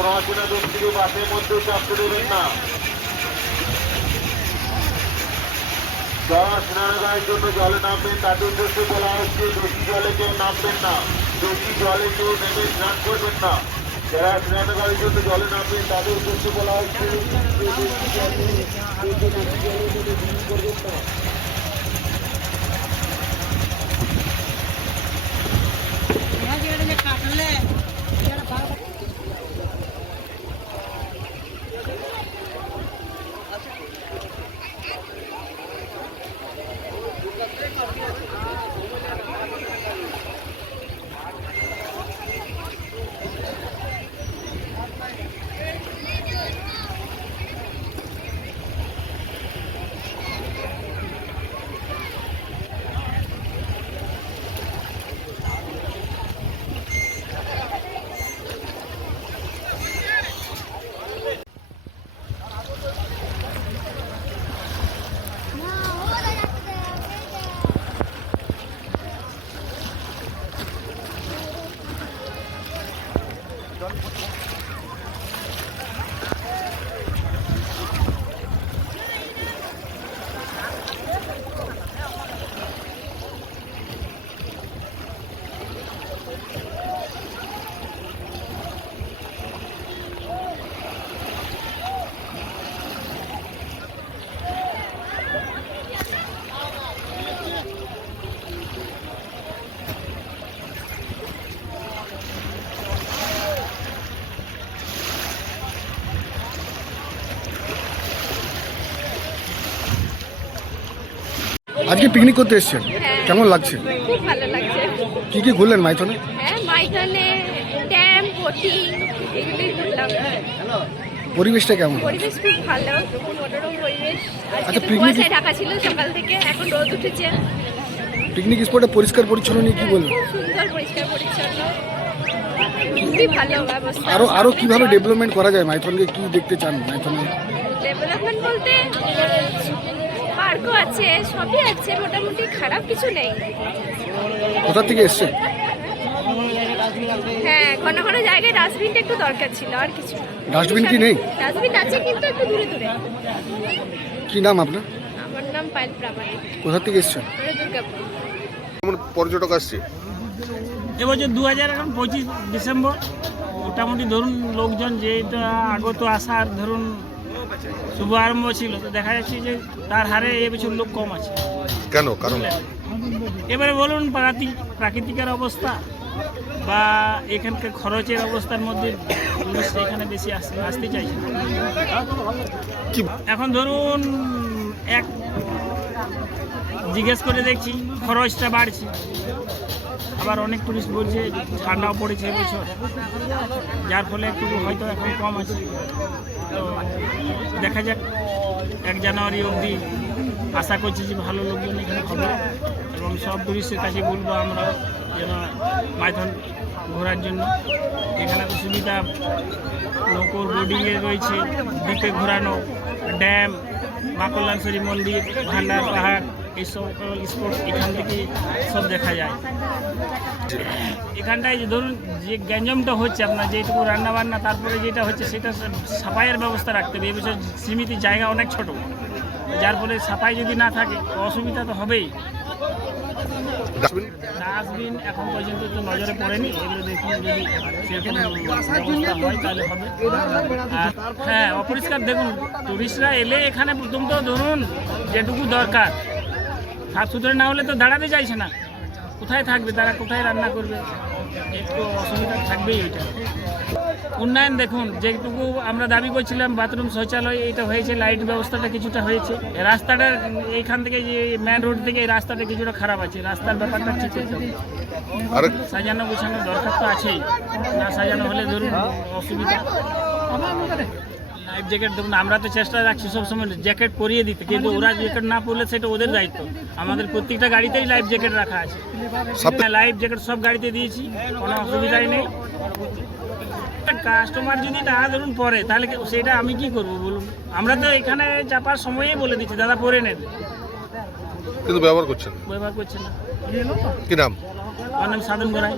মহাসেনা দক্ষিণে বাসের মধ্যে চাপতে দেবেন না? যারা স্নানাগারের জন্য জলে নামবেন তাদের উদ্দেশ্যে বলা হচ্ছে বেশি জলে কেউ নামবেন না। বেশি জলে কেউ নেমে স্নান করবেন না। যারা স্নানাগারের জন্য জলে নামবেন তাদের উদ্দেশ্যে বলা হচ্ছে স্নান করবেন না। আজকে পিকনিক করতে এসেছেন? কেমন লাগছে? খুব ভালো লাগছে। কি কি ঘুরলেন মাইথনে? হ্যাঁ মাইথনে ড্যাম বোটিং এগুলোই ঘুরলাম। পরিবেশটা কেমন? পরিবেশ খুব ভালো মনোরম পরিবেশ। আজকে আচ্ছা, ঢাকা ছিল সকাল থেকে এখন রোদ উঠেছে। পিকনিক স্পটে পরিষ্কার পরিচ্ছন্ন নিয়ে কি বলবেন? খুব সুন্দর পরিষ্কার পরিচ্ছন্ন। খুবই ভালো ব্যবস্থা। আরও আরও কীভাবে ডেভেলপমেন্ট করা যায় মাইথনকে? কি দেখতে চান মাইথনে? ডেভেলপমেন্ট বলতে পার্কও আছে সবই আছে মোটামুটি খারাপ কিছু নেই। কোথা থেকে এসছেন হ্যাঁ ঘন ঘন জায়গায় ডাস্টবিনটা একটু দরকার ছিল আর কিছু ডাস্টবিন কি নেই? ডাস্টবিন আছে কিন্তু একটু দূরে দূরে। কি নাম আপনার? আমার নাম পায়েল প্রামাণিক। কোথা থেকে এসছেন আমরা দুর্গাপুর। কেমন পর্যটক আসছে? এবছর দু হাজার এখন পঁচিশ ডিসেম্বর। মোটামুটি ধরুন লোকজন যেটা আগত আসার ধরুন শুভ আরম্ভ ছিল তো দেখা যাচ্ছে যে তার হারে এবছর লোক কম আছে। কেন? কারণ? এবারে বলুন প্রাকৃতিক প্রাকৃতিকের অবস্থা বা এখানকার খরচের অবস্থার মধ্যে এখানে বেশি আসতে চাইছে। এখন ধরুন এক জিজ্ঞেস করে দেখছি খরচটা বাড়ছে। আবার অনেক টুরিস্ট বলছে ঠান্ডাও পড়েছে এবছর যার ফলে একটু হয়তো এখন কম আছে। তো দেখা যাক, এক জানুয়ারি অবধি আশা করছি যে ভালো লোকজন এখানে হবে এবং সব টুরিস্টের কাছে বলব আমরা যেন মাইথন ঘোরার জন্য। এখানে তো সুবিধা নৌকোর বোর্ডিংয়ে রয়েছে, দ্বীপে ঘোরানো, ড্যাম মা কল্যাণশ্বরী মন্দির, ভান্ডার পাহাড়। এই সকল স্পট এখান থেকে সব দেখা যায়। এখানটায় যে ধরুন, যে গ্যাঞ্জমটা হচ্ছে আপনার যেটুকু রান্নাবান্না, তারপরে যেটা হচ্ছে সেটা সাফাইয়ের ব্যবস্থা রাখতে হবে। এবছর সীমিত জায়গা অনেক ছোট। যার ফলে সাফাই যদি না থাকে, অসুবিধা তো হবেই। ডাস্টবিন এখন পর্যন্ত তো নজরে পড়েনি। এগুলো দেখুন যদি সেরকম হয়, তাহলে হবে। হ্যাঁ অপরিষ্কার দেখুন টুরিস্টরা এলে এখানে প্রথম তো ধরুন, যেটুকু দরকার সাফ সুতরা না হলে তো দাঁড়াতে চাইছে না। কোথায় থাকবে? তারা কোথায় রান্না করবে? একটু অসুবিধা থাকবেই ওইটা উন্নয়ন দেখুন যেটুকু আমরা দাবি করছিলাম বাথরুম শৌচালয় এটা হয়েছে লাইট ব্যবস্থাটা কিছুটা হয়েছে। রাস্তাটা এইখান থেকে যে মেন রোড থেকে এই রাস্তাটা কিছুটা খারাপ আছে। রাস্তার ব্যাপারটা ঠিক করতে হবে। আর সাজানো গোছানোর দরকার তো আছেই। না সাজানো হলে ধরুন অসুবিধা। লাইফ জ্যাকেট দেখুন আমরা তো চেষ্টা রাখছি সবসময় জ্যাকেট পরিয়ে দিতে কিন্তু ওরা জ্যাকেট না পরলে সেটা ওদের দায়িত্ব। আমাদের প্রত্যেকটা গাড়িতেই লাইফ জ্যাকেট রাখা আছে। লাইফ জ্যাকেট সব গাড়িতে দিয়েছি কোনো অসুবিধাই নেই। কাস্টমার যদি না ধরুন পরে তাহলে সেটা আমি কি করব বলুন? আমরা তো এখানে চাপার সময়েই বলে দিচ্ছি দাদা পরে নেন। কিন্তু ব্যবহার করছেন ব্যবহার করছে না। কি নাম? আমার নাম সাধন গড়াই।